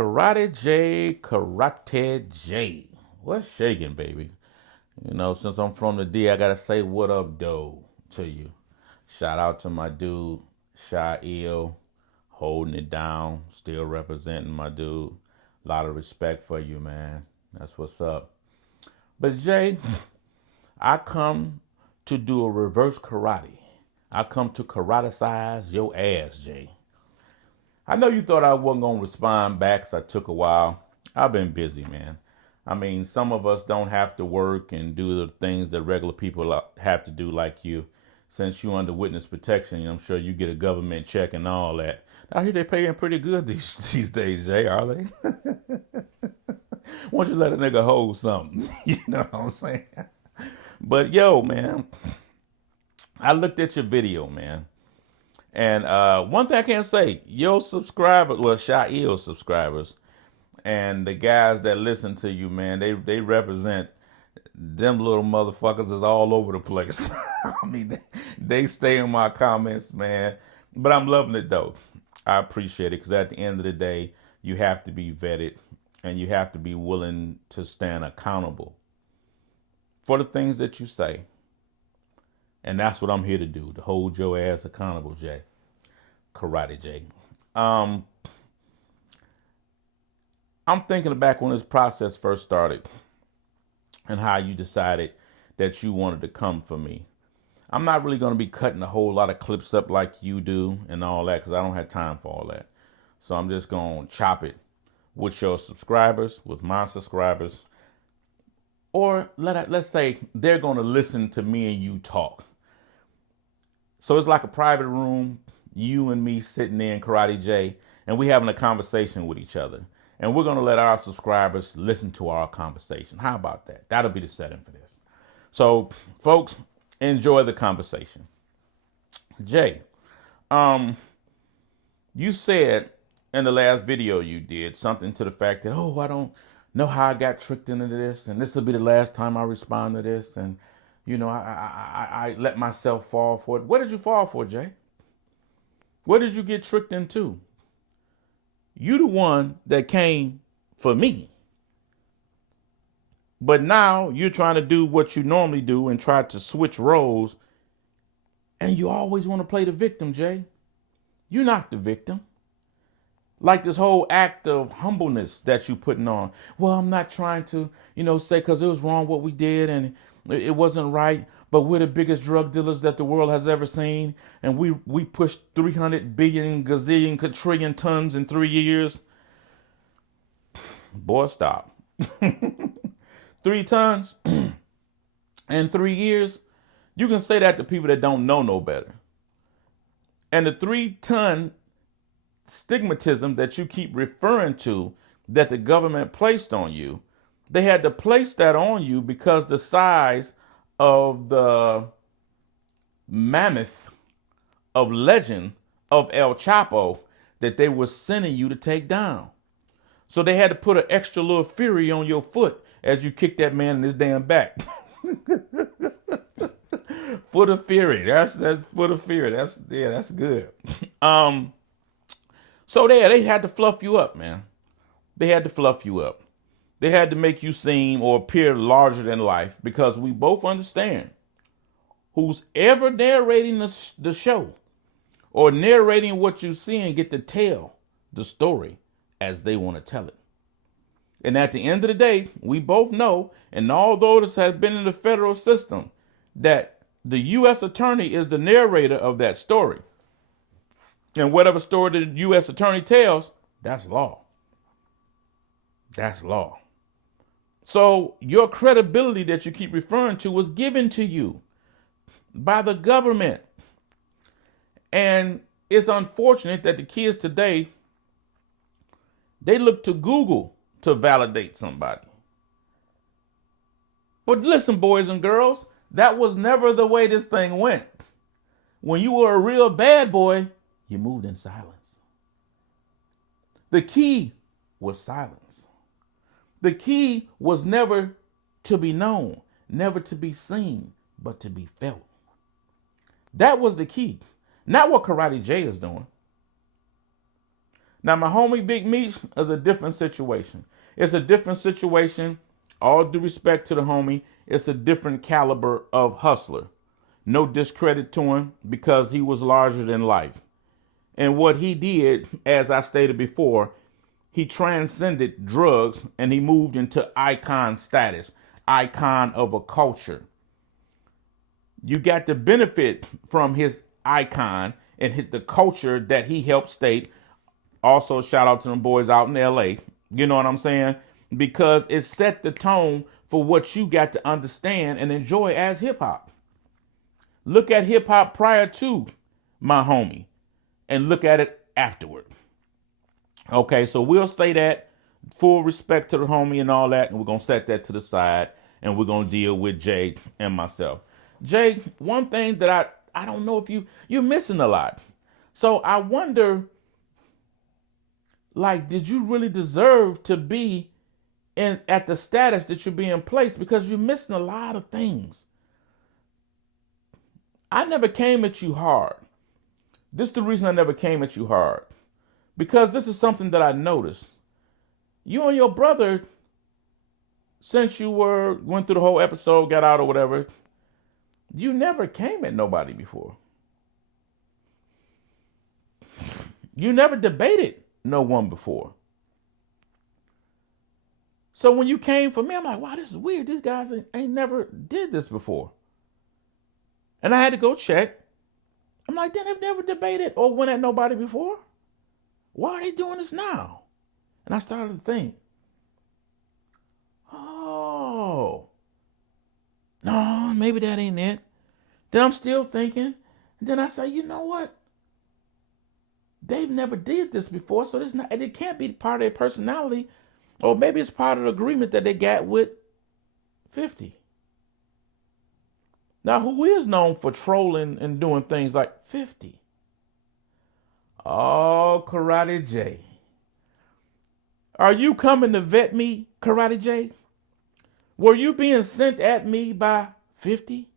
Karate J. What's shaking, baby? You know, since I'm from the D, I gotta say what up, though, to you. Shout out to my dude, Shy Ill, holding it down, still representing my dude. A lot of respect for you, man. That's what's up. But Jay, I come to do a reverse karate. I come to karate-size your ass, Jay. I know you thought I wasn't going to respond back because I took a while. I've been busy, man. I mean, some of us don't have to work and do the things that regular people have to do like you. Since you're under witness protection, I'm sure you get a government check and all that. I hear they're paying pretty good these days, Jay, are they? Why don't you let a nigga hold something? You know what I'm saying? But yo, man, I looked at your video, man. And one thing I can say, your subscribers, well, Shail subscribers, and the guys that listen to you, man, they represent them little motherfuckers is all over the place. I mean, they stay in my comments, man. But I'm loving it, though. I appreciate it because at the end of the day, you have to be vetted and you have to be willing to stand accountable for the things that you say. And that's what I'm here to do, to hold your ass accountable, Jay. Karate Jay. I'm thinking back when this process first started and how you decided that you wanted to come for me. I'm not really going to be cutting a whole lot of clips up like you do and all that because I don't have time for all that. So I'm just going to chop it with your subscribers, with my subscribers. Or let's say they're going to listen to me and you talk. So it's like a private room, you and me sitting there in Karate J, and we having a conversation with each other. And we're going to let our subscribers listen to our conversation. How about that? That'll be the setting for this. So, folks, enjoy the conversation. Jay, you said in the last video you did something to the fact that, I don't know how I got tricked into this, and this will be the last time I respond to this, and I let myself fall for it. What did you fall for, Jay? What did you get tricked into? You the one that came for me. But now you're trying to do what you normally do and try to switch roles. And you always want to play the victim, Jay. You're not the victim. Like this whole act of humbleness that you putting on. Well, I'm not trying to, say because it was wrong what we did and it wasn't right. But we're the biggest drug dealers that the world has ever seen. And we pushed 300 billion, gazillion, quadrillion tons in 3 years. Boy, stop. 3 tons in 3 years. You can say that to people that don't know no better. And the 3-ton stigmatism that you keep referring to that the government placed on you, they had to place that on you because the size of the mammoth of legend of El Chapo that they were sending you to take down. So they had to put an extra little fury on your foot as you kick that man in his damn back. Foot of fury. That's foot of fury. That's good. So they had to fluff you up, man. They had to fluff you up. They had to make you seem or appear larger than life because we both understand who's ever narrating the show or narrating what you see and get to tell the story as they want to tell it. And at the end of the day, we both know, and although this has been in the federal system, that the U.S. attorney is the narrator of that story. And whatever story the U.S. attorney tells, that's law. That's law. So your credibility that you keep referring to was given to you by the government. And it's unfortunate that the kids today, they look to Google to validate somebody. But listen, boys and girls, that was never the way this thing went. When you were a real bad boy, you moved in silence. The key was silence. The key was never to be known, never to be seen, but to be felt. That was the key. Not what Karate J is doing. Now, my homie Big Meech is a different situation. It's a different situation. All due respect to the homie, it's a different caliber of hustler. No discredit to him because he was larger than life. And what he did, as I stated before, he transcended drugs and he moved into icon status, icon of a culture. You got to benefit from his icon and hit the culture that he helped state. Also, shout out to them boys out in LA. You know what I'm saying? Because it set the tone for what you got to understand and enjoy as hip hop. Look at hip hop prior to my homie and look at it afterward. Okay, so we'll say that, full respect to the homie and all that, and we're going to set that to the side and we're going to deal with Jay and myself. Jay, one thing that I don't know if you're missing a lot. So I wonder, like, did you really deserve to be at the status that you're being placed? Because you're missing a lot of things. I never came at you hard. This is the reason I never came at you hard. Because this is something that I noticed. You and your brother, since you went through the whole episode, got out or whatever, you never came at nobody before. You never debated no one before. So when you came for me, I'm like, wow, this is weird. These guys ain't never did this before. And I had to go check. I'm like, they've never debated or went at nobody before. Why are they doing this now? And I started to think, oh, no, maybe that ain't it. Then I'm still thinking. And then I say, you know what? They've never did this before, so it can't be part of their personality. Or maybe it's part of the agreement that they got with 50. Now, who is known for trolling and doing things like 50? Oh, Karate J. Are you coming to vet me, Karate J? Were you being sent at me by 50?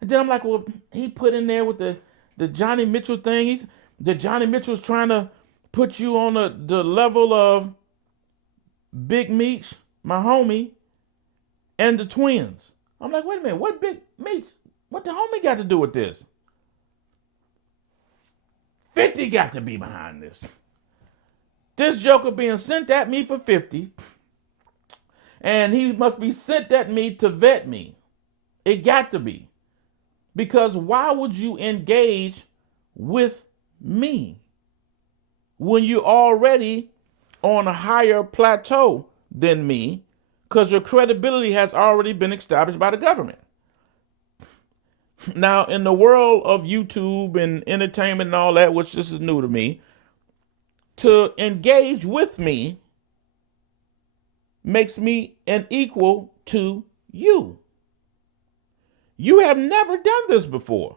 And then I'm like, well, he put in there with the Johnny Mitchell thing. The Johnny Mitchell's trying to put you on the level of Big Meech, my homie, and the twins. I'm like, wait a minute, what Big Meech? What the homie got to do with this? 50 got to be behind this. This joker being sent at me for 50, and he must be sent at me to vet me. It got to be. Because why would you engage with me when you're already on a higher plateau than me? Because your credibility has already been established by the government. Now, in the world of YouTube and entertainment and all that, which this is new to me, to engage with me makes me an equal to you. You have never done this before.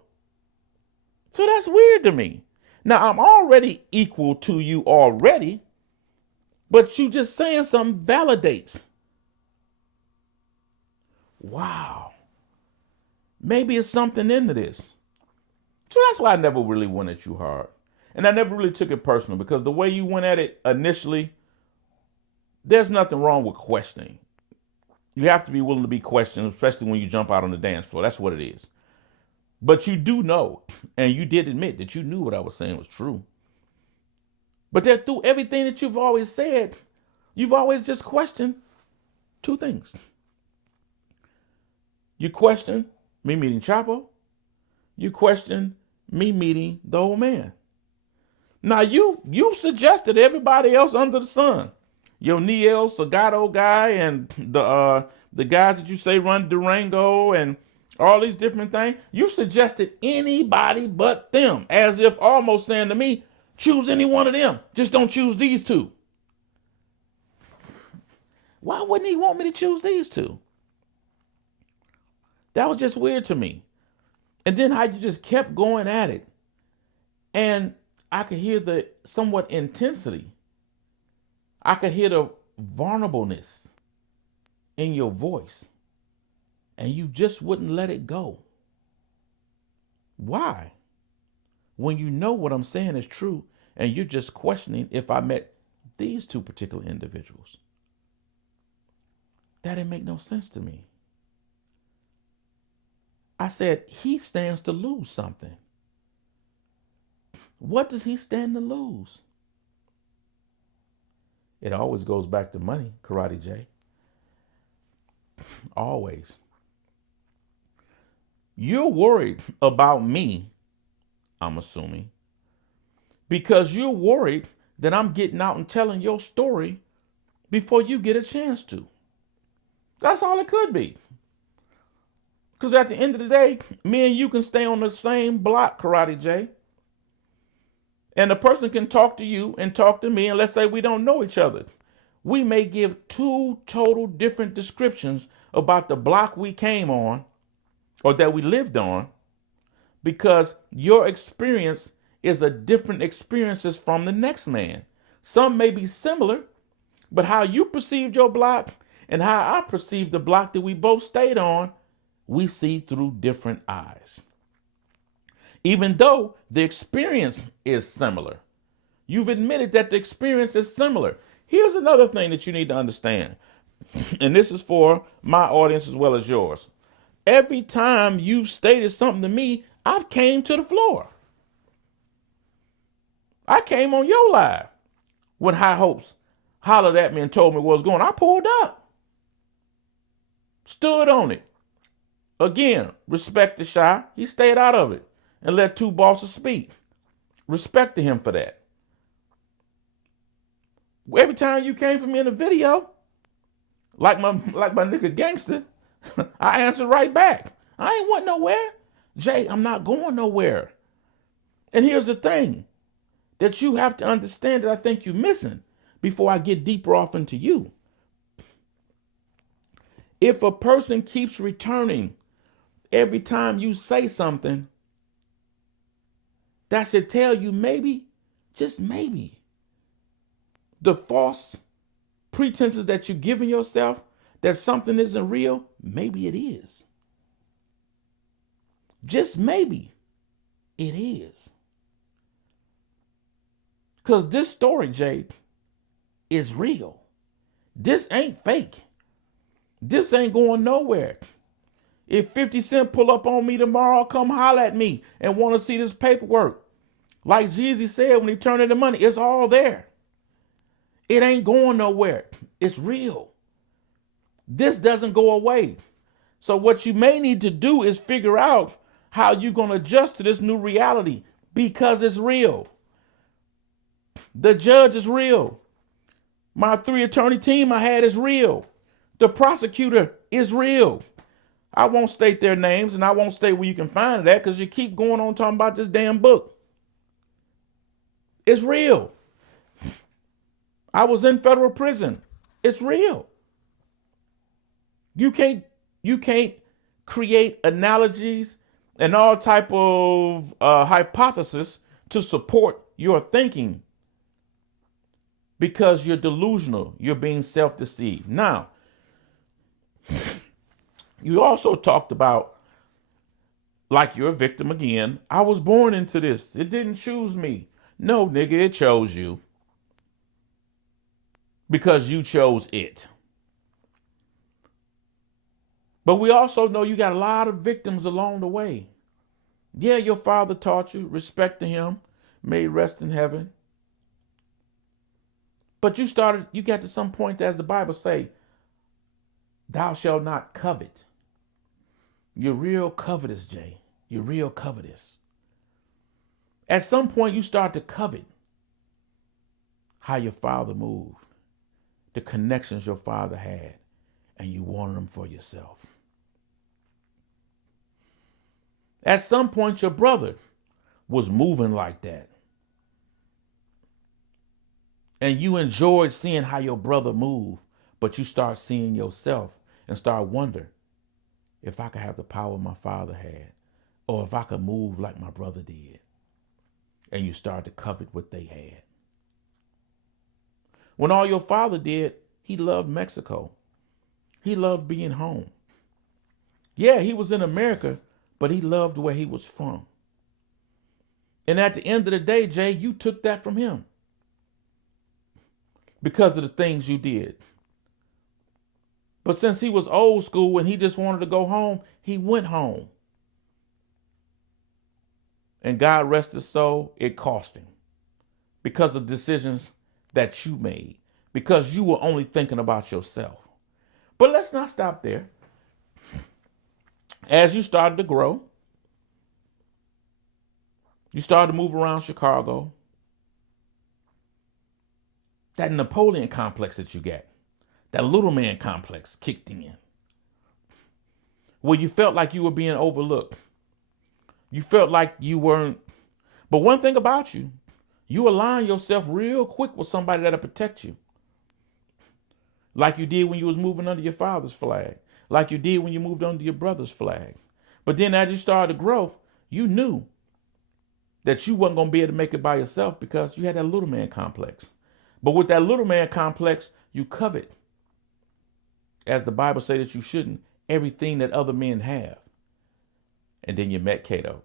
So that's weird to me. Now, I'm already equal to you already, but you just saying something validates. Wow. Maybe it's something into this. So that's why I never really went at you hard. And I never really took it personal because the way you went at it initially, there's nothing wrong with questioning. You have to be willing to be questioned, especially when you jump out on the dance floor. That's what it is. But you do know, and you did admit that you knew what I was saying was true. But that through everything that you've always said, you've always just questioned two things. You question me meeting Chapo. You question me meeting the old man. Now you suggested everybody else under the sun. Your Niel Salgado guy and the guys that you say run Durango and all these different things. You suggested anybody but them, as if almost saying to me, choose any one of them. Just don't choose these two. Why wouldn't he want me to choose these two? That was just weird to me. And then how you just kept going at it. And I could hear the somewhat intensity. I could hear the vulnerableness in your voice. And you just wouldn't let it go. Why? When you know what I'm saying is true and you're just questioning if I met these two particular individuals. That didn't make no sense to me. I said, he stands to lose something. What does he stand to lose? It always goes back to money, Karate J. Always. You're worried about me, I'm assuming, because you're worried that I'm getting out and telling your story before you get a chance to. That's all it could be. Because at the end of the day, me and you can stay on the same block, Karate J. And the person can talk to you and talk to me, and let's say we don't know each other. We may give two total different descriptions about the block we came on or that we lived on, because your experience is a different experiences from the next man. Some may be similar, but how you perceived your block and how I perceived the block that we both stayed on, we see through different eyes. Even though the experience is similar, you've admitted that the experience is similar. Here's another thing that you need to understand, and this is for my audience as well as yours. Every time you've stated something to me, I've came to the floor. I came on your live when High Hopes hollered at me and told me what was going on. I pulled up, stood on it. Again, respect to Shy. He stayed out of it and let two bosses speak. Respect to him for that. Every time you came for me in a video, like my nigga gangster, I answered right back. I ain't went nowhere. Jay, I'm not going nowhere. And here's the thing that you have to understand that I think you're missing before I get deeper off into you. If a person keeps returning every time you say something, that should tell you maybe, just maybe, the false pretenses that you're giving yourself that something isn't real, maybe it is. Just maybe it is. Because this story, Jay, is real. This ain't fake. This ain't going nowhere. If 50 Cent pull up on me tomorrow, come holler at me and want to see this paperwork. Like Jeezy said when he turned in the money, it's all there. It ain't going nowhere. It's real. This doesn't go away. So what you may need to do is figure out how you're going to adjust to this new reality, because it's real. The judge is real. My 3-attorney team I had is real. The prosecutor is real. I won't state their names and I won't state where you can find it at, because you keep going on talking about this damn book. It's real. I was in federal prison. It's real. You can't create analogies and all type of hypothesis to support your thinking, because you're delusional. You're being self-deceived. Now, you also talked about, like, you're a victim again. I was born into this. It didn't choose me. No, nigga, it chose you. Because you chose it. But we also know you got a lot of victims along the way. Yeah, your father taught you, respect to him, may he rest in heaven. But you got to some point, as the Bible say, thou shalt not covet. You're real covetous, Jay. You're real covetous. At some point, you start to covet how your father moved, the connections your father had, and you wanted them for yourself. At some point, your brother was moving like that, and you enjoyed seeing how your brother moved, but you start seeing yourself and start wondering if I could have the power my father had, or if I could move like my brother did. And you start to covet what they had. When all your father did, he loved Mexico. He loved being home. Yeah, he was in America, but he loved where he was from. And at the end of the day, Jay, you took that from him because of the things you did. But since he was old school and he just wanted to go home, he went home. And God rest his soul, it cost him because of decisions that you made, because you were only thinking about yourself. But let's not stop there. As you started to grow, you started to move around Chicago, that Napoleon complex that you got, that little man complex kicked in, where you felt like you were being overlooked. You felt like you weren't. But one thing about you, you align yourself real quick with somebody that'll protect you. Like you did when you was moving under your father's flag. Like you did when you moved under your brother's flag. But then as you started to grow, you knew that you wasn't going to be able to make it by yourself because you had that little man complex. But with that little man complex, you covet, as the Bible says that you shouldn't, everything that other men have. And then you met Cato.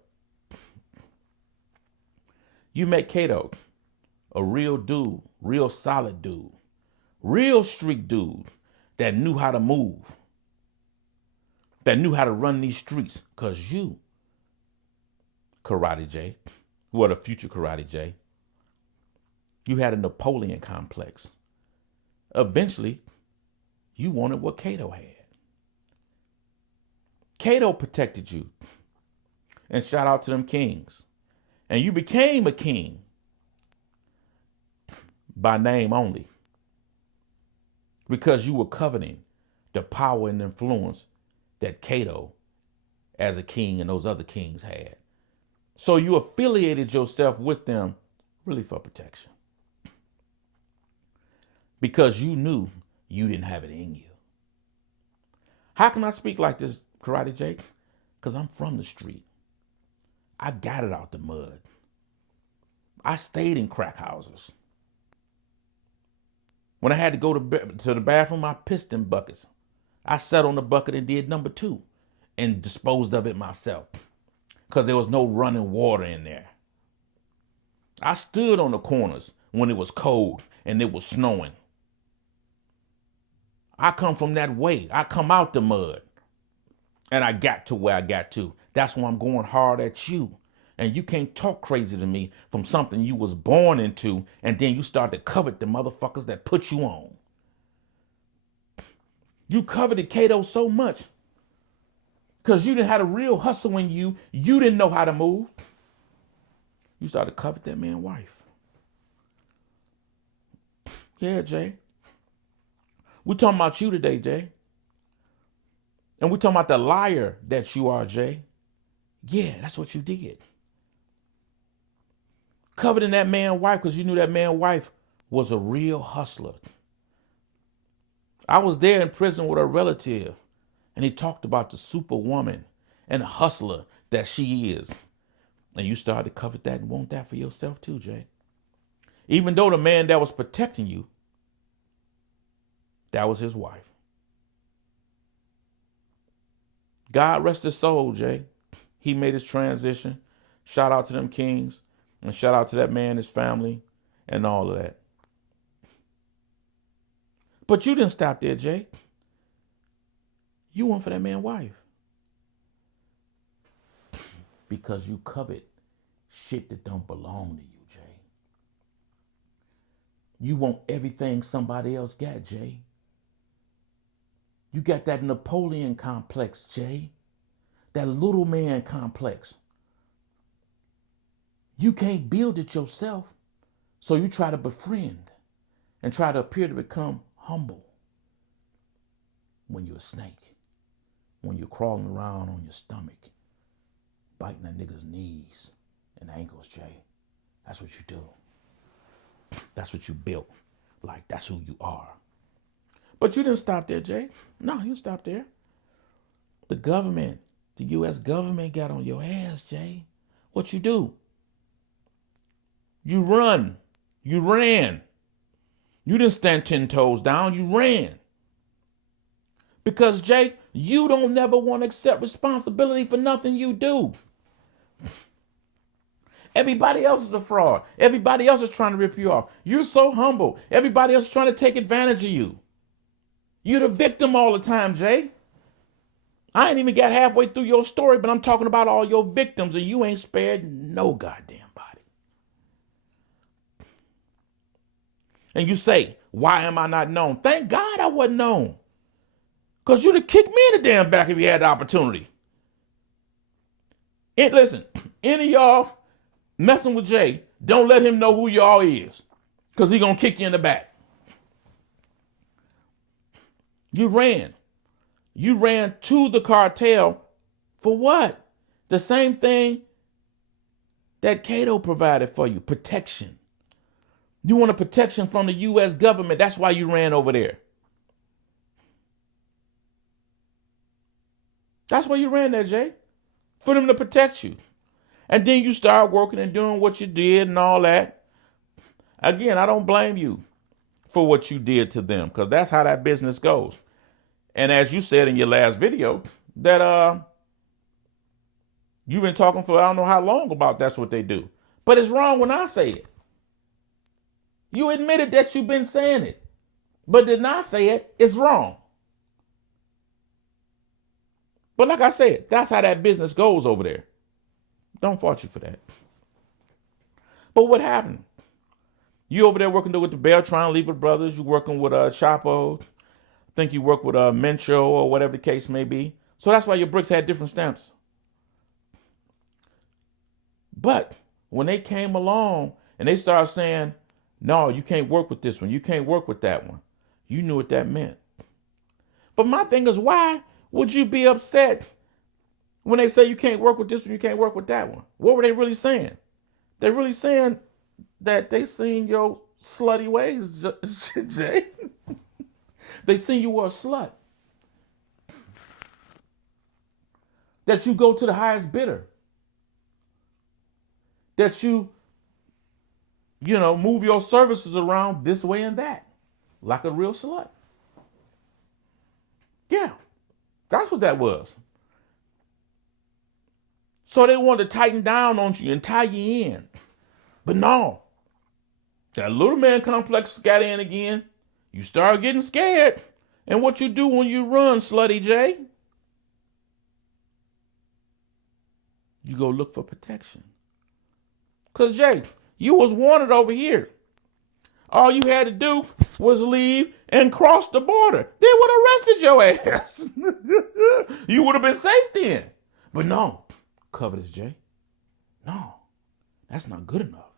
You met Cato, a real dude, real solid dude, real street dude that knew how to move, that knew how to run these streets. Because you, Karate J, what a future Karate J, you had a Napoleon complex. Eventually, you wanted what Cato had. Cato protected you. And shout out to them kings. And you became a king by name only because you were coveting the power and influence that Cato as a king and those other kings had. So you affiliated yourself with them really for protection because you knew you didn't have it in you. How can I speak like this, Karate Jake? Because I'm from the street. I got it out the mud. I stayed in crack houses. When I had to go to the bathroom, I pissed in buckets. I sat on the bucket and did number 2 and disposed of it myself because there was no running water in there. I stood on the corners when it was cold and it was snowing. I come from that way. I come out the mud and I got to where I got to. That's why I'm going hard at you. And you can't talk crazy to me from something you was born into and then you start to covet the motherfuckers that put you on. You coveted Cato so much because you didn't have a real hustle in you. You didn't know how to move. You started to covet that man's wife. Yeah, Jay. We're talking about you today, Jay. And we're talking about the liar that you are, Jay. Yeah, that's what you did. Coveting that man's wife because you knew that man's wife was a real hustler. I was there in prison with a relative, and he talked about the superwoman and the hustler that she is. And you started to covet that and want that for yourself too, Jay. Even though the man that was protecting you, that was his wife. God rest his soul, Jay. He made his transition. Shout out to them kings. And shout out to that man, his family, and all of that. But you didn't stop there, Jay. You went for that man's wife. Because you covet shit that don't belong to you, Jay. You want everything somebody else got, Jay. You got that Napoleon complex, Jay. That little man complex. You can't build it yourself, so you try to befriend and try to appear to become humble when you're a snake, when you're crawling around on your stomach, biting a nigga's knees and ankles, Jay. That's what you do. That's what you built. Like, that's who you are. But you didn't stop there, Jay. No, you didn't stop there. The government, the U.S. government got on your ass, Jay. What you do? You run. You ran. You didn't stand 10 toes down. You ran. Because, Jay, you don't never want to accept responsibility for nothing you do. Everybody else is a fraud. Everybody else is trying to rip you off. You're so humble. Everybody else is trying to take advantage of you. You're the victim all the time, Jay. I ain't even got halfway through your story, but I'm talking about all your victims, and you ain't spared no goddamn body. And you say, why am I not known? Thank God I wasn't known. Because you'd have kicked me in the damn back if you had the opportunity. And listen, any of y'all messing with Jay, don't let him know who y'all is. Because he's going to kick you in the back. You ran. You ran to the cartel for what? The same thing that Cato provided for you, protection. You want a protection from the U.S. government. That's why you ran over there. That's why you ran there, Jay. For them to protect you. And then you start working and doing what you did and all that. Again, I don't blame you for what you did to them, because that's how that business goes. And as you said in your last video, that you've been talking for I don't know how long about that's what they do. But it's wrong when I say it. You admitted that you've been saying it, but did not say it. It's wrong. But like I said, that's how that business goes over there. Don't fault you for that. But what happened? You over there working with the Beltran Lever brothers. You working with Chapo. I think you work with Mencho or whatever the case may be. So that's why your bricks had different stamps. But when they came along and they started saying, no, you can't work with this one. You can't work with that one. You knew what that meant. But my thing is, why would you be upset when they say you can't work with this one, you can't work with that one? What were they really saying? They're really saying that they seen your slutty ways, Jay. They seen you were a slut. That you go to the highest bidder. That you move your services around this way and that. Like a real slut. Yeah, that's what that was. So they wanted to tighten down on you and tie you in. But no. That little man complex got in again. You start getting scared. And what you do when you run, Slutty J? You go look for protection. Because, Jay, you was wanted over here. All you had to do was leave and cross the border. They would have arrested your ass. You would have been safe then. But no, covetous, Jay. No, that's not good enough.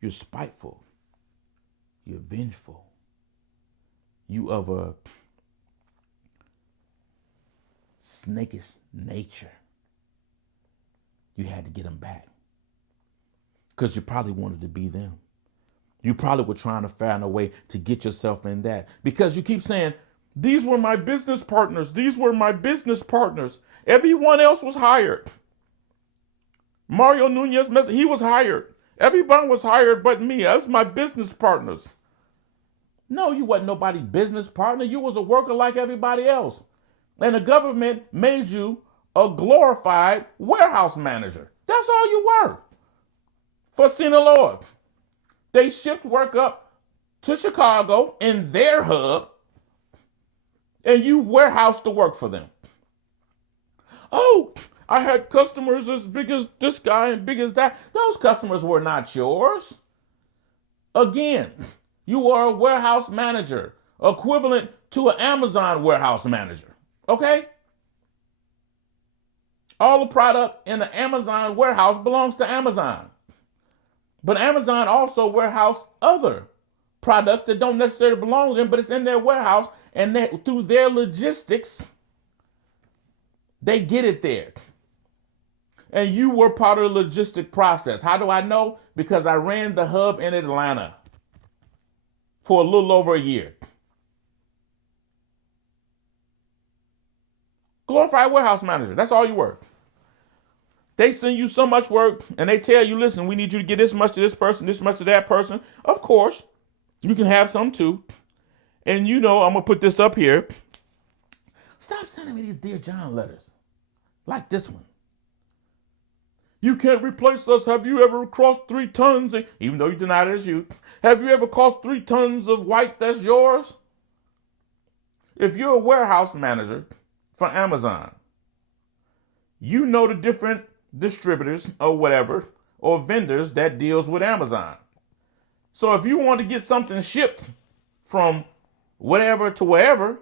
You're spiteful. You're vengeful. You of a snakish nature. You had to get them back. Because you probably wanted to be them. You probably were trying to find a way to get yourself in that. Because you keep saying, these were my business partners. These were my business partners. Everyone else was hired. Mario Nunez, he was hired. Everybody was hired but me. That's my business partners. No, you wasn't nobody's business partner. You was a worker like everybody else. And the government made you a glorified warehouse manager. That's all you were. For Sinaloa. They shipped work up to Chicago in their hub, and you warehoused the work for them. Oh, I had customers as big as this guy and big as that. Those customers were not yours. Again, you were a warehouse manager, equivalent to an Amazon warehouse manager. Okay? All the product in the Amazon warehouse belongs to Amazon. But Amazon also warehouse other products that don't necessarily belong to them, but it's in their warehouse, and through their logistics, they get it there. And you were part of the logistic process. How do I know? Because I ran the hub in Atlanta for a little over a year. Glorified warehouse manager. That's all you were. They send you so much work and they tell you, listen, we need you to get this much to this person, this much to that person. Of course, you can have some too. And I'm going to put this up here. Stop sending me these Dear John letters like this one. You can't replace us. Have you ever crossed 3 tons? Even though you denied it as you. Have you ever crossed 3 tons of white that's yours? If you're a warehouse manager for Amazon, you know the different distributors or whatever, or vendors that deals with Amazon. So if you want to get something shipped from whatever to wherever,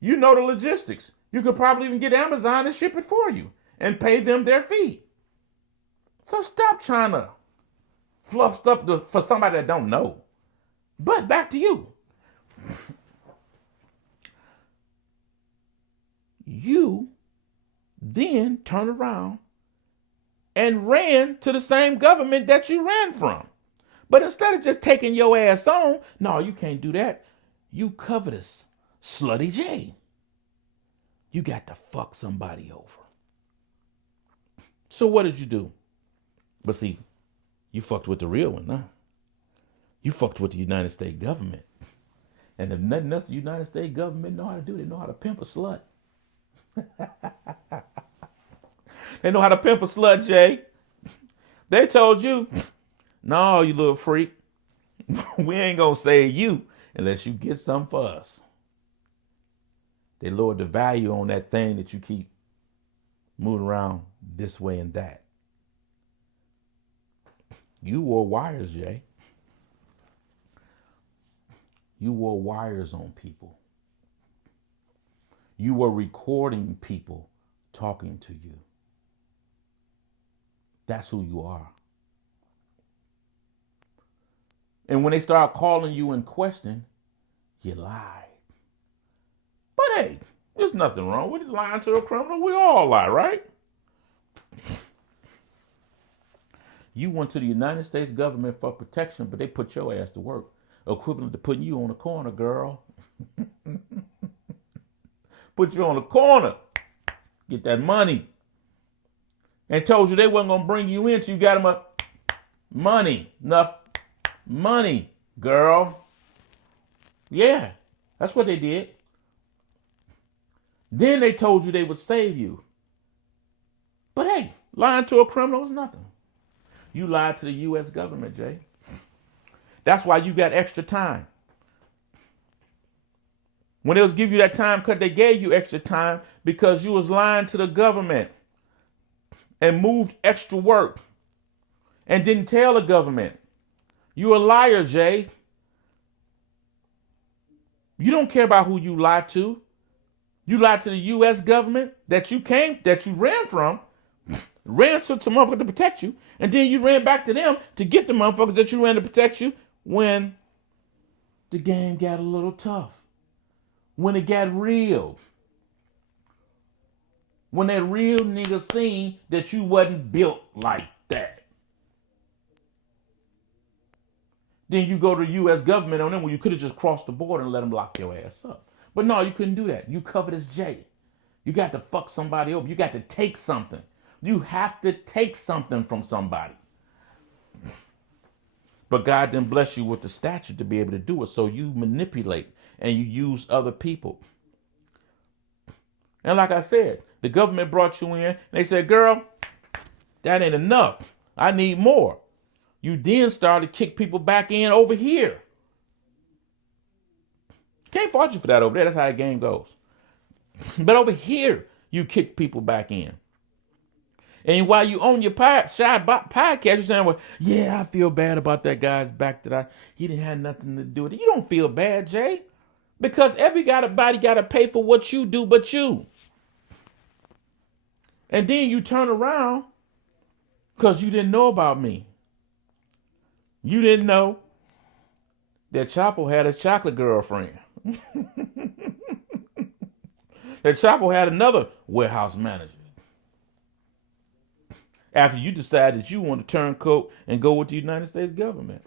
you know the logistics. You could probably even get Amazon to ship it for you and pay them their fee. So stop trying to fluff stuff for somebody that don't know. But back to you. You then turn around and ran to the same government that you ran from. But instead of just taking your ass on, no, you can't do that. You covetous, slutty J. You got to fuck somebody over. So what did you do? But see, you fucked with the real one, huh? You fucked with the United States government. And if nothing else the United States government know how to do, they know how to pimp a slut. They know how to pimp a slut, Jay. They told you, no, you little freak. We ain't gonna save you unless you get something for us. They lowered the value on that thing that you keep moving around this way and that. You wore wires, Jay. You wore wires on people. You were recording people talking to you. That's who you are. And when they start calling you in question, you lied. But hey, there's nothing wrong with lying to a criminal. We all lie, right? You went to the United States government for protection, but they put your ass to work. Equivalent to putting you on the corner, girl. Put you on the corner. Get that money. And told you they wasn't going to bring you in till you got them up. Money. Enough money, girl. Yeah, that's what they did. Then they told you they would save you. But hey, lying to a criminal is nothing. You lied to the U.S. government, Jay. That's why you got extra time. When they was give you that time cut, they gave you extra time because you was lying to the government and moved extra work and didn't tell the government. You a liar, Jay. You don't care about who you lied to. You lied to the U.S. government that you ran from, ran to motherfuckers to protect you, and then you ran back to them to get the motherfuckers that you ran to protect you when the game got a little tough. When it got real. When that real nigga seen that you wasn't built like that. Then you go to the U.S. government on them when you could have just crossed the border and let them lock your ass up. But no, you couldn't do that. You covetous J. You got to fuck somebody over. You got to take something. You have to take something from somebody. But God didn't bless you with the stature to be able to do it. So you manipulate and you use other people. And like I said, the government brought you in. And they said, girl, that ain't enough. I need more. You then started to kick people back in over here. Can't fault you for that over there. That's how the game goes. But over here, you kick people back in. And while you own your podcast, you're saying, well, yeah, I feel bad about that guy's back he didn't have nothing to do with it. You don't feel bad, Jay. Because everybody got to pay for what you do but you. And then you turn around because you didn't know about me. You didn't know that Chapo had a chocolate girlfriend. That Chapo had another warehouse manager. After you decided you want to turn coat and go with the United States government.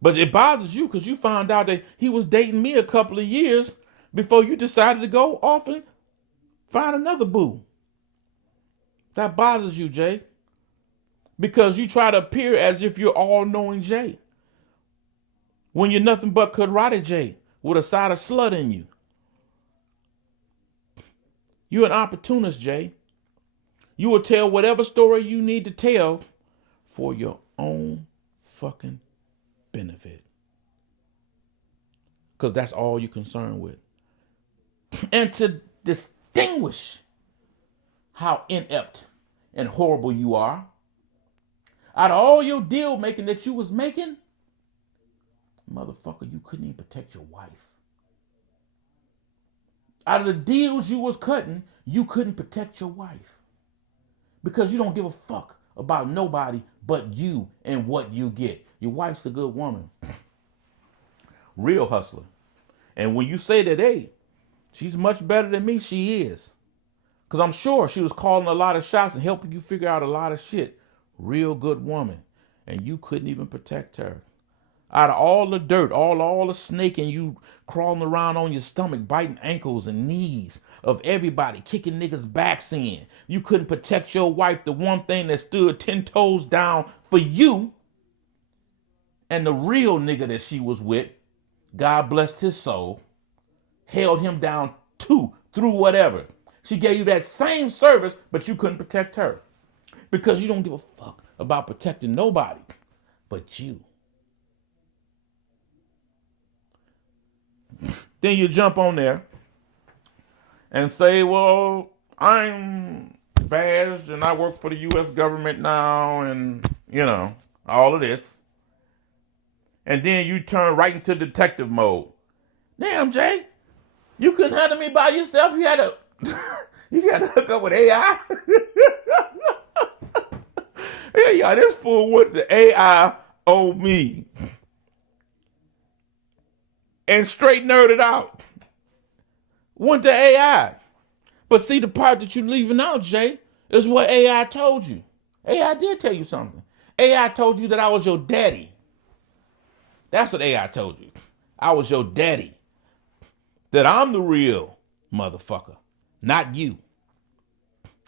But it bothers you because you found out that he was dating me a couple of years before you decided to go off and find another boo. That bothers you, Jay. Because you try to appear as if you're all-knowing Jay. When you're nothing but karate Jay with a side of slut in you. You're an opportunist, Jay. You will tell whatever story you need to tell for your own fucking benefit. Because that's all you're concerned with. And to distinguish how inept and horrible you are, out of all your deal making that you was making, motherfucker, you couldn't even protect your wife. Out of the deals you was cutting, you couldn't protect your wife. Because you don't give a fuck about nobody but you and what you get. Your wife's a good woman. Real hustler. And when you say that, hey, she's much better than me, she is. Because I'm sure she was calling a lot of shots and helping you figure out a lot of shit. Real good woman. And you couldn't even protect her. Out of all the dirt, all the snake and you crawling around on your stomach, biting ankles and knees of everybody, kicking niggas' backs in. You couldn't protect your wife, the one thing that stood 10 toes down for you. And the real nigga that she was with, God blessed his soul, held him down too, through whatever. She gave you that same service, but you couldn't protect her. Because you don't give a fuck about protecting nobody but you. Then you jump on there and say, well, I'm badged and I work for the U.S. government now and, all of this. And then you turn right into detective mode. Damn, Jay, you couldn't handle me by yourself. You had to, you had to hook up with AI. Yeah, y'all, this fool with the AI on me. And straight nerded out. Went to AI. But see, the part that you're leaving out, Jay, is what AI told you. AI did tell you something. AI told you that I was your daddy. That's what AI told you. I was your daddy. That I'm the real motherfucker, not you.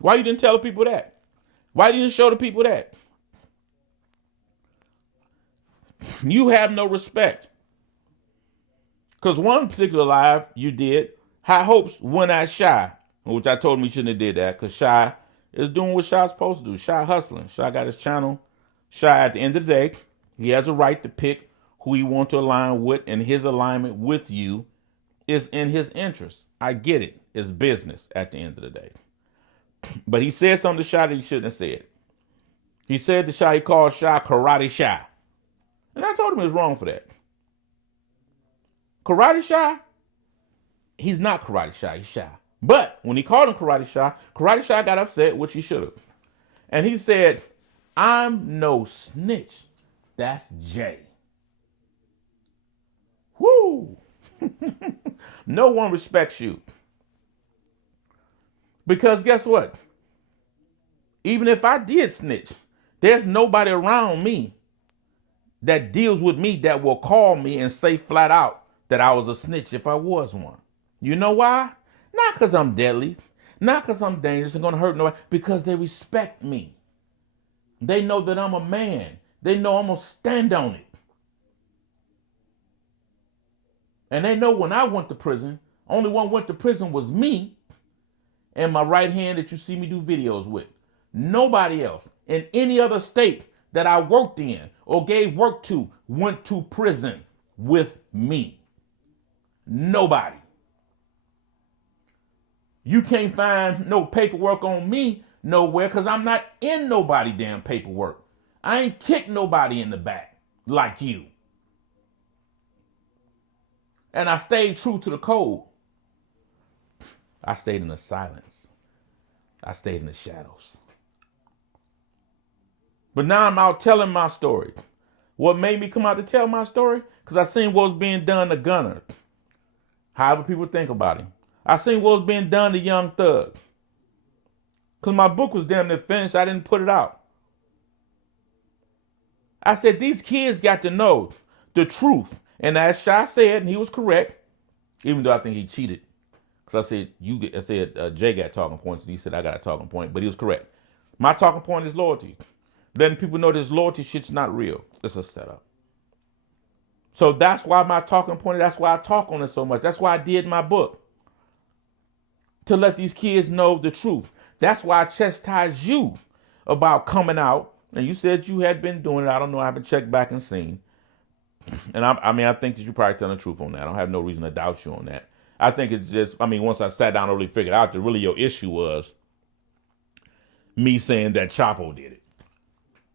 Why you didn't tell the people that? Why you didn't show the people that? You have no respect. Because one particular live you did, High Hopes When I Shy, which I told him he shouldn't have did that because Shy is doing what Shy's supposed to do. Shy hustling. Shy got his channel. Shy, at the end of the day, he has a right to pick who he wants to align with, and his alignment with you is in his interest. I get it. It's business at the end of the day. But he said something to Shy that he shouldn't have said. He said to Shy, he called Shy Karate Shy. And I told him he was wrong for that. Karate Shy, he's not Karate Shy, he's Shy. But when he called him Karate Shy got upset, which he should have. And he said, I'm no snitch. That's Jay. Woo! No one respects you. Because guess what? Even if I did snitch, there's nobody around me that deals with me that will call me and say flat out that I was a snitch if I was one. You know why? Not because I'm deadly, not because I'm dangerous and going to hurt nobody, because they respect me. They know that I'm a man. They know I'm going to stand on it. And they know when I went to prison, only one went to prison was me and my right hand that you see me do videos with. Nobody else in any other state that I worked in or gave work to went to prison with me. Nobody. You can't find no paperwork on me nowhere because I'm not in nobody damn paperwork. I ain't kicked nobody in the back like you. And I stayed true to the code. I stayed in the silence. I stayed in the shadows. But now I'm out telling my story. What made me come out to tell my story? Because I seen what was being done to Gunner. However people think about him. I seen what was being done to Young Thug. Because my book was damn near finished. I didn't put it out. I said, these kids got to know the truth. And as Shy said, and he was correct, even though I think he cheated. Because I said, Jay got talking points, and he said, I got a talking point. But he was correct. My talking point is loyalty. Letting people know this loyalty shit's not real. It's a setup. So that's why my talking point, that's why I talk on it so much. That's why I did my book. To let these kids know the truth. That's why I chastised you about coming out. And you said you had been doing it. I don't know. I haven't checked back and seen. And I think that you're probably telling the truth on that. I don't have no reason to doubt you on that. I think it's just, once I sat down and really figured out that really your issue was me saying that Chapo did it.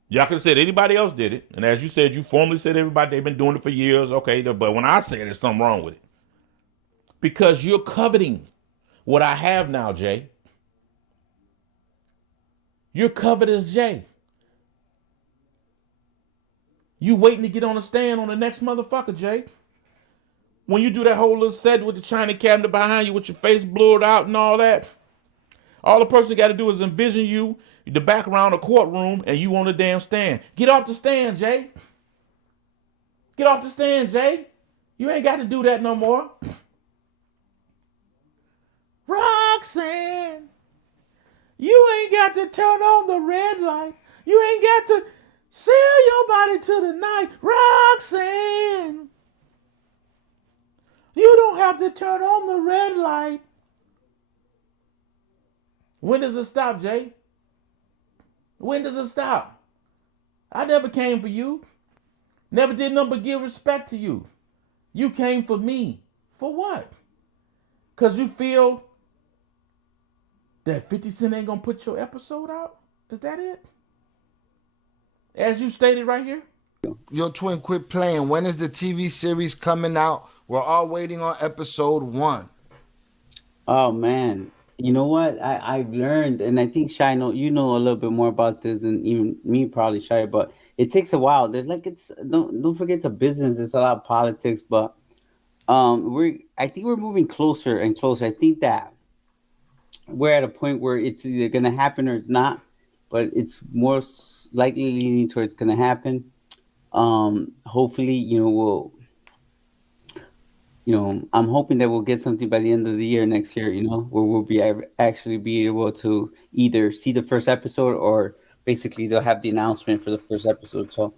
Y'all could have said anybody else did it. And as you said, you formally said everybody, they've been doing it for years. Okay. But when I said it, there's something wrong with it. Because you're coveting what I have now, Jay. You're covetous, Jay. You waiting to get on the stand on the next motherfucker, Jay. When you do that whole little set with the china cabinet behind you with your face blurred out and all that, all the person got to do is envision you, the background, a courtroom, and you on the damn stand. Get off the stand, Jay. Get off the stand, Jay. You ain't got to do that no more. Roxanne, you ain't got to turn on the red light. You ain't got to sell your body to the night. Roxanne, you don't have to turn on the red light. When does it stop, Jay? When does it stop? I never came for you. Never did nothing but give respect to you. You came for me. For what? Because you feel that 50 Cent ain't going to put your episode out? Is that it? As you stated right here? Yo, twin, quit playing. When is the TV series coming out? We're all waiting on episode 1. Oh man, you know what? I've learned, and I think Shy you know a little bit more about this than even me, probably Shy. But it takes a while. There's like it's don't forget it's a business. It's a lot of politics, but I think we're moving closer and closer. I think that we're at a point where it's either gonna happen or it's not, but it's more likely leaning towards gonna happen. Hopefully, I'm hoping that we'll get something by the end of the year next year, where we'll actually be able to either see the first episode or basically they'll have the announcement for the first episode. So,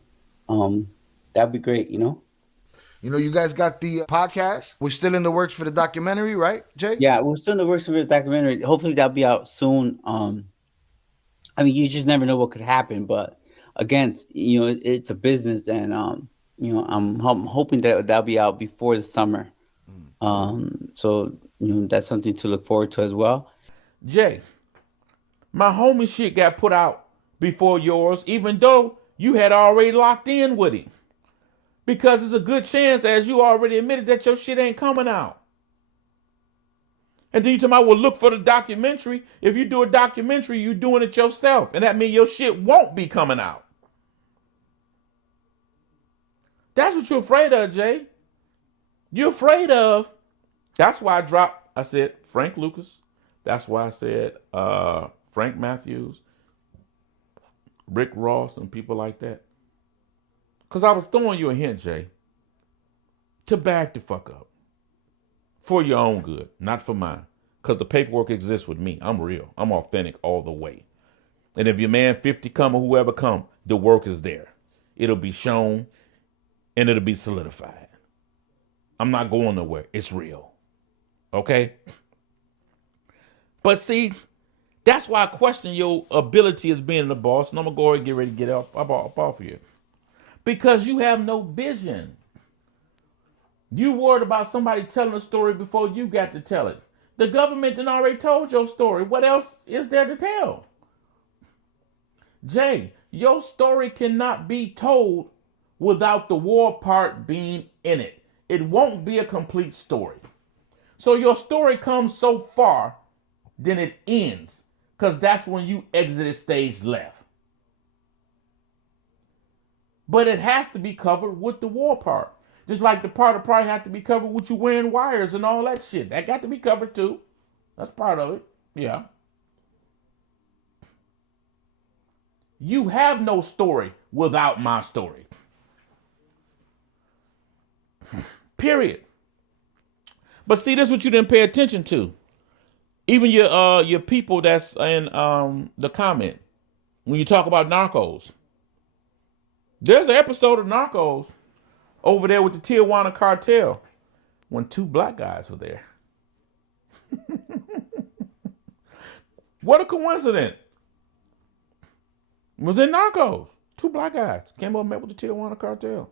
that'd be great, You guys got the podcast. We're still in the works for the documentary, right, Jay? Yeah, we're still in the works of the documentary. Hopefully that'll be out soon. You just never know what could happen, but again, it's a business, and I'm hoping that that'll be out before the summer. So that's something to look forward to as well. Jay, my homie shit got put out before yours, even though you had already locked in with him. Because there's a good chance, as you already admitted, that your shit ain't coming out. And then you tell me, well, look for the documentary. If you do a documentary, you're doing it yourself. And that means your shit won't be coming out. That's what you're afraid of, Jay. You're afraid of. That's why I said Frank Lucas. That's why I said Frank Matthews, Rick Ross, and people like that. Because I was throwing you a hint, Jay, to back the fuck up. For your own good, not for mine. Because the paperwork exists with me. I'm real. I'm authentic all the way. And if your man 50 come or whoever come, the work is there. It'll be shown and it'll be solidified. I'm not going nowhere. It's real. Okay? But see, that's why I question your ability as being the boss. And I'm going to go ahead and get ready to get up off here. Because you have no vision. You worried about somebody telling a story before you got to tell it. The government done already told your story. What else is there to tell? Jay, your story cannot be told without the war part being in it. It won't be a complete story. So your story comes so far, then it ends. Because that's when you exited stage left. But it has to be covered with the war part. Just like the part of probably have to be covered with you wearing wires and all that shit. That got to be covered too. That's part of it. Yeah. You have no story without my story. Period. But see, this is what you didn't pay attention to. Even your people that's in the comment when you talk about Narcos. There's an episode of Narcos over there with the Tijuana cartel when 2 black guys were there. What a coincidence. Was in Narcos. 2 black guys came up and met with the Tijuana cartel.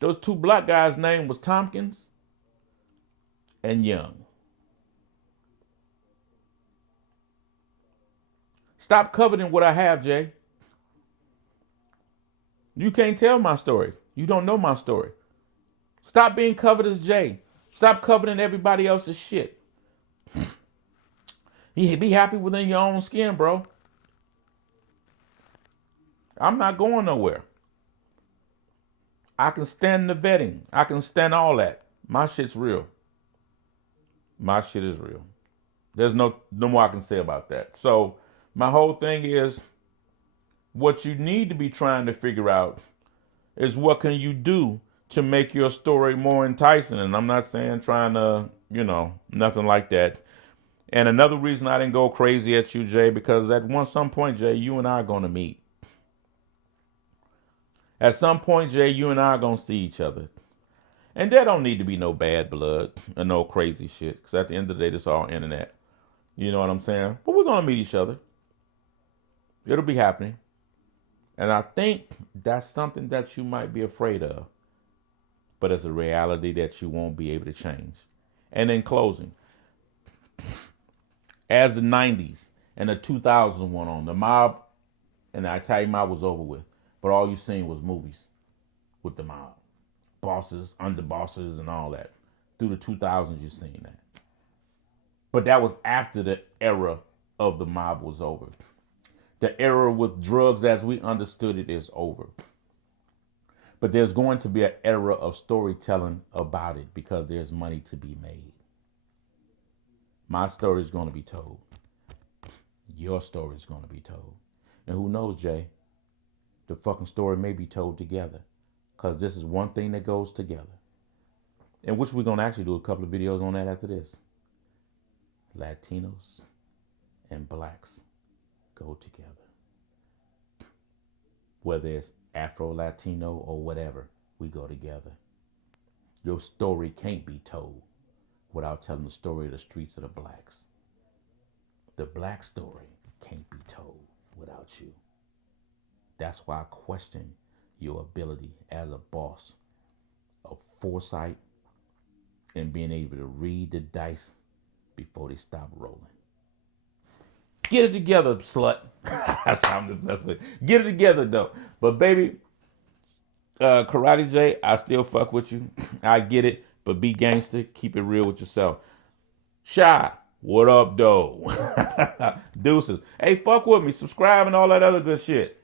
Those 2 black guys' name was Tompkins and Young. Stop coveting what I have, Jay. You can't tell my story. You don't know my story. Stop being covetous, Jay. Stop coveting everybody else's shit. Be happy within your own skin, bro. I'm not going nowhere. I can stand the vetting. I can stand all that. My shit's real. My shit is real. There's no more I can say about that. So my whole thing is, what you need to be trying to figure out is what can you do to make your story more enticing. And I'm not saying trying to, nothing like that. And another reason I didn't go crazy at you, Jay, because at some point, Jay, you and I are going to meet. At some point, Jay, you and I are going to see each other. And there don't need to be no bad blood or no crazy shit. Because at the end of the day, it's all internet. You know what I'm saying? But we're going to meet each other. It'll be happening. And I think that's something that you might be afraid of. But it's a reality that you won't be able to change. And in closing, as the 90s and the 2000s went on, the mob and the Italian mob was over with. But all you seen was movies with the mob. Bosses, underbosses, and all that. Through the 2000s, you seen that. But that was after the era of the mob was over. The era with drugs as we understood it is over. But there's going to be an era of storytelling about it because there's money to be made. My story is going to be told. Your story is going to be told. And who knows, Jay? The fucking story may be told together. Because this is one thing that goes together. And which we're going to actually do a couple of videos on that after this. Latinos and blacks go together. Whether it's Afro-Latino or whatever, we go together. Your story can't be told without telling the story of the streets of the blacks. The black story can't be told without you. That's why I question your ability as a boss of foresight and being able to read the dice before they stop rolling. Get it together, slut. That's how I'm the best way. Get it together, though. But baby, Karate J, I still fuck with you. I get it, but be gangster. Keep it real with yourself. Shy, what up, though? Deuces. Hey, fuck with me. Subscribe and all that other good shit.